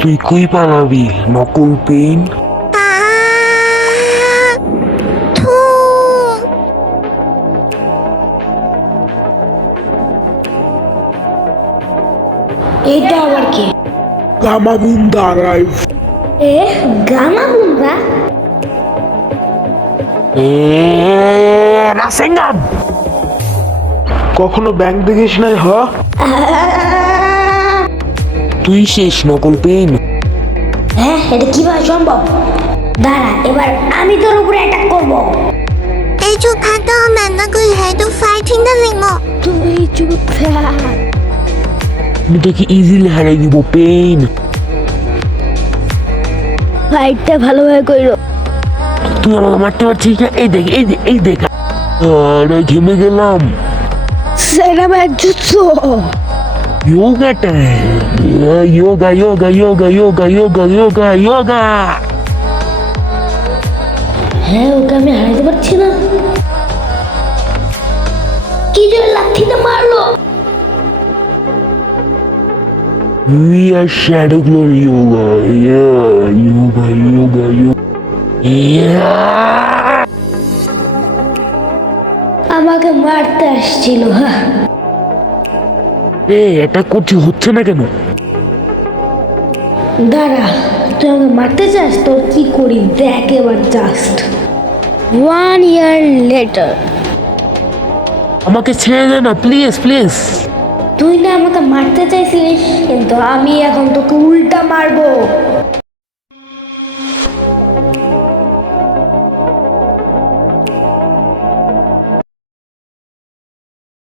তুই কই পালাবি নকল পেন? থু। এইটা আবার কি? গামাবুন্দা রাইফ। এ গামা বুন্দা? রাসেঙ্গাম কখনো ব্যাংক দেখিস নাই হ? তুই শেষ নকল পেন। হ্যাঁ, এটা কিভাবে সম্ভব? দাঁড়া, এবার আমি তোর উপরে অ্যাটাক করব। এই就看到满那个人都 fighting 的铃了。 তুই চুপ থাক। আমি তোকে ইজিলি হারাই দিব পেন। ফাইটটা ভালোভাবে কইরো। তুই আমাকে মারতে পারছিস না? এই দেখ এই দেখ আরে ঘেমে গেলাম। সেটা ম্যাজুৎসু। Yoga time. Yoga. হ্যাঁ, ওকে আমি হারাতে পারছি না। কি জন্য লাঠিতে মারলো? We are Shadow Glory Yoga. Yoga. আমাকে মারতে আসছিল। হ্যাঁ, এটা করছি হচ্ছে না কেন? দাঁড়া, তুই আমাকে মারতে চাস? তোর কি করি দেখ এবার জাস্ট। 1 year later. আমাকে ছেড়ে দে না প্লিজ। তুই না আমাকে মারতে চাইছিলিস, কিন্তু আমি এখন তোকে উল্টা মারবো।